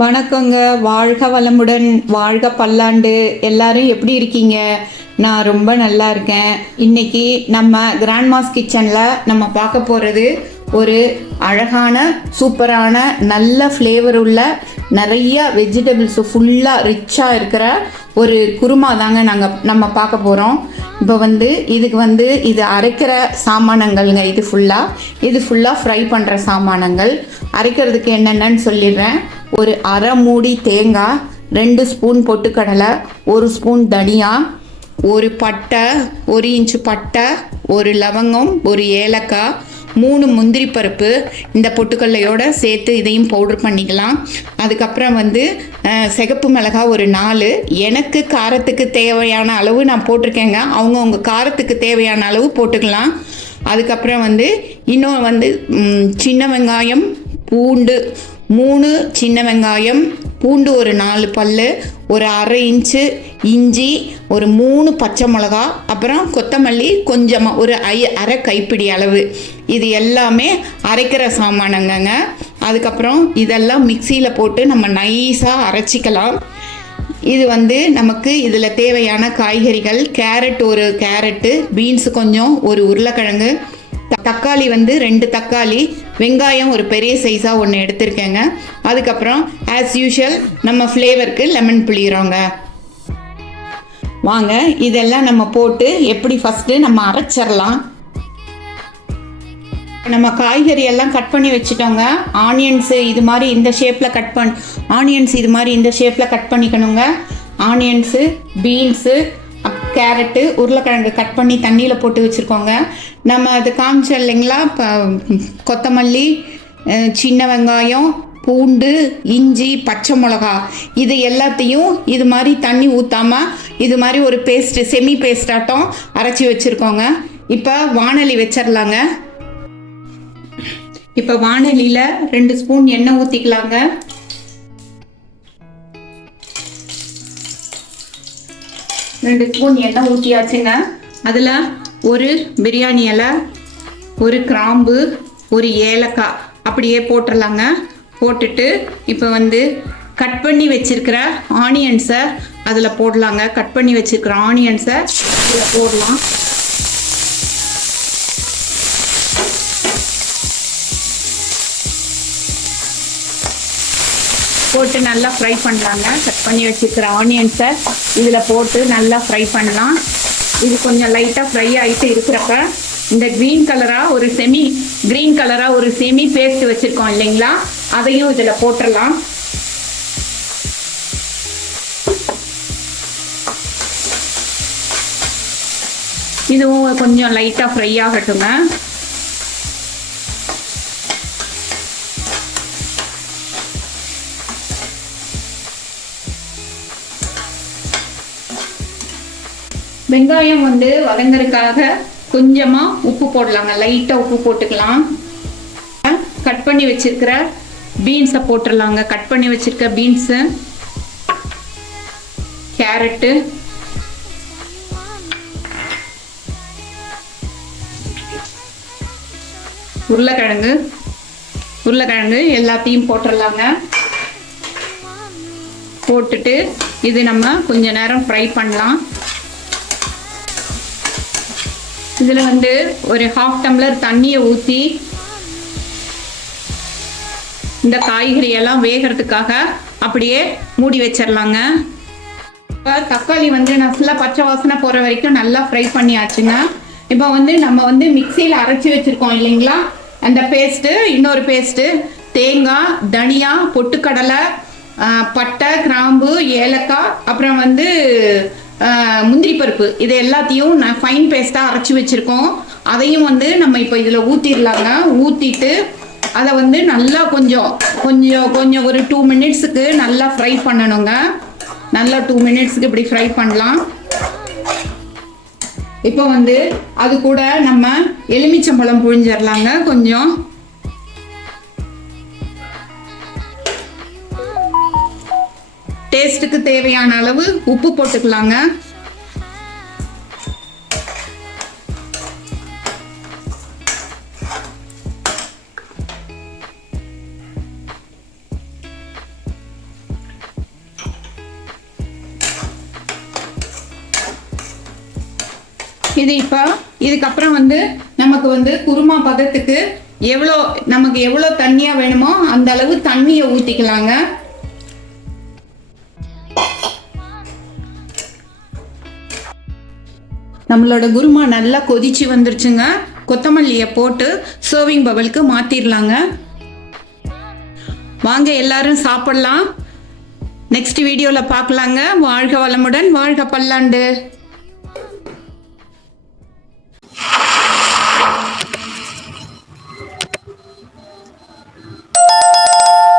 வணக்கங்க. வாழ்க வளமுடன், வாழ்க பல்லாண்டு. எல்லாரும் எப்படி இருக்கீங்க? நான் ரொம்ப நல்லா இருக்கேன். இன்னைக்கு நம்ம கிராண்ட்மாஸ் கிச்சனில் நம்ம பார்க்க போகிறது ஒரு அழகான சூப்பரான நல்ல ஃப்ளேவர் உள்ள நிறைய வெஜிடபிள்ஸ் ஃபுல்லாக ரிச்சாக இருக்கிற ஒரு குருமா தாங்க நம்ம பார்க்க போகிறோம். இப்போ இதுக்கு இது அரைக்கிற சாமானங்கள்ங்க. இது ஃபுல்லாக ஃப்ரை பண்ணுற சாமானங்கள். அரைக்கிறதுக்கு என்னென்னு சொல்லிடுறேன். ஒரு அரை மூடி தேங்காய், 2 ஸ்பூன் பொட்டுக்கடலை, 1 ஸ்பூன் தனியா, ஒரு பட்டை, 1 இன்ச்சு பட்டை, ஒரு லவங்கம், ஒரு ஏலக்காய், 3 முந்திரி பருப்பு இந்த பொட்டுக்கடலையோடு சேர்த்து இதையும் பவுடர் பண்ணிக்கலாம். அதுக்கப்புறம் சிகப்பு மிளகாய் ஒரு 4. எனக்கு காரத்துக்கு தேவையான அளவு நான் போட்டிருக்கேங்க. அவங்க காரத்துக்கு தேவையான அளவு போட்டுக்கலாம். அதுக்கப்புறம் இன்னும் சின்ன வெங்காயம், பூண்டு 3 சின்ன வெங்காயம், பூண்டு ஒரு 4 பல், ஒரு அரை இன்ச்சு இஞ்சி, ஒரு 3 பச்சை மிளகா, அப்புறம் கொத்தமல்லி கொஞ்சமாக ஒரு அரை கைப்பிடி அளவு. இது எல்லாமே அரைக்கிற சாமானங்க. அதுக்கப்புறம் இதெல்லாம் மிக்சியில் போட்டு நம்ம நைஸாக அரைச்சிக்கலாம். இது நமக்கு இதில் தேவையான காய்கறிகள் கேரட், ஒரு கேரட்டு, பீன்ஸு கொஞ்சம், ஒரு உருளைக்கிழங்கு, தக்காளி 2 தக்காளி, வெங்காயம் ஒரு பெரிய சைஸாக 1 எடுத்திருக்கேங்க. அதுக்கப்புறம் ஆஸ் யூஷுவல் நம்ம ஃப்ளேவருக்கு லெமன் புளிகிறோங்க. வாங்க இதெல்லாம் நம்ம போட்டு எப்படி ஃபஸ்ட்டு நம்ம அரைச்சிடலாம். நம்ம காய்கறி எல்லாம் கட் பண்ணி வச்சுட்டோங்க. ஆனியன்ஸு இது மாதிரி இந்த ஷேப்பில் ஆனியன்ஸ் இது மாதிரி இந்த ஷேப்பில் கட் பண்ணிக்கணுங்க. ஆனியன்ஸு, பீன்ஸு, கேரட்டு, உருளைக்கிழங்கு கட் பண்ணி தண்ணியில் போட்டு வச்சுருக்கோங்க. நம்ம அது காமிச்சோம் இல்லைங்களா, இப்போ கொத்தமல்லி, சின்ன வெங்காயம், பூண்டு, இஞ்சி, பச்சை மிளகா, இது எல்லாத்தையும் இது மாதிரி தண்ணி ஊற்றாமல் இது மாதிரி ஒரு பேஸ்ட்டு, செமி பேஸ்டாட்டம் அரைச்சி வச்சுருக்கோங்க. இப்போ வாணலி வச்சிடலாங்க. இப்போ வாணலியில் 2 ஸ்பூன் எண்ணெய் ஊற்றிக்கலாங்க. 2 ஸ்பூன் எண்ணெய் ஊற்றியாச்சுங்க. அதில் ஒரு பிரியாணி இலை, ஒரு கிராம்பு, ஒரு ஏலக்காய் அப்படியே போட்டுடலாங்க. போட்டுட்டு இப்போ கட் பண்ணி வச்சிருக்கிற ஆனியன்ஸை அதில் போடலாங்க. கட் பண்ணி வச்சிருக்கிற ஆனியன்ஸை அதில் போடலாம். போட்டு நல்லா ஃப்ரை பண்ணலாங்க. கட் பண்ணி வச்சுருக்கிற ஆனியன்ஸை இதில் போட்டு நல்லா ஃப்ரை பண்ணலாம். இது கொஞ்சம் லைட்டாக ஃப்ரை ஆகிட்டு இருக்கிறப்ப இந்த க்ரீன் கலராக ஒரு செமி பேஸ்ட் வச்சுருக்கோம் இல்லைங்களா, அதையும் இதில் போட்டுடலாம். இதுவும் கொஞ்சம் லைட்டாக ஃப்ரை ஆகட்டுங்க. வெங்காயம் வதங்கறதுக்காக கொஞ்சமாக உப்பு போடலாங்க. லைட்டாக உப்பு போட்டுக்கலாம். கட் பண்ணி வச்சிருக்கிற பீன்ஸை போட்டுடலாங்க. கட் பண்ணி வச்சிருக்க பீன்ஸு, கேரட்டு, உருளைக்கிழங்கு எல்லாத்தையும் போட்டுடலாங்க. போட்டுட்டு இது நம்ம கொஞ்ச நேரம் ஃப்ரை பண்ணலாம். இதில் ஒரு 1/2 டம்ளர் தண்ணியை ஊற்றி இந்த காய்கறி எல்லாம் வேகிறதுக்காக அப்படியே மூடி வச்சிடலாங்க. இப்போ தக்காளி நல்லா பச்சை வாசனை போகிற வரைக்கும் நல்லா ஃப்ரை பண்ணியாச்சுங்க. இப்போ நம்ம மிக்சியில் அரைச்சி வச்சுருக்கோம் இல்லைங்களா, அந்த பேஸ்ட்டு, இன்னொரு பேஸ்ட்டு, தேங்காய், தனியா, பொட்டுக்கடலை, பட்டை, கிராம்பு, ஏலக்காய், அப்புறம் முந்திரி பருப்பு, இது எல்லாத்தையும் நான் ஃபைன் பேஸ்ட்டாக அரைச்சி வச்சுருக்கோம். அதையும் நம்ம இப்போ இதில் ஊற்றிடலாங்க. ஊற்றிட்டு அதை நல்லா கொஞ்சம் ஒரு 2 மினிட்ஸுக்கு நல்லா ஃப்ரை பண்ணணுங்க. நல்லா 2 மினிட்ஸுக்கு இப்படி ஃப்ரை பண்ணலாம். இப்போ அது கூட நம்ம எலுமிச்சம்பழம் புழிஞ்சிடலாங்க. கொஞ்சம் டேஸ்ட்டுக்கு தேவையான அளவு உப்பு போட்டுக்கலாங்க. இது இப்போ இதுக்கப்புறம் நமக்கு குருமா பதத்துக்கு நமக்கு எவ்வளோ தண்ணியாக வேணுமோ அந்த அளவு தண்ணியை ஊற்றிக்கலாங்க. நம்மளோட குருமா நல்லா கொதிச்சு வந்துருச்சுங்க. கொத்தமல்லியை போட்டு சர்விங் பவுலுக்கு மாற்றிடலாங்க. வாங்க எல்லாரும் சாப்பிடலாம். நெக்ஸ்ட் வீடியோவில் பார்க்கலாங்க. வாழ்க வளமுடன், வாழ்க பல்லாண்டு.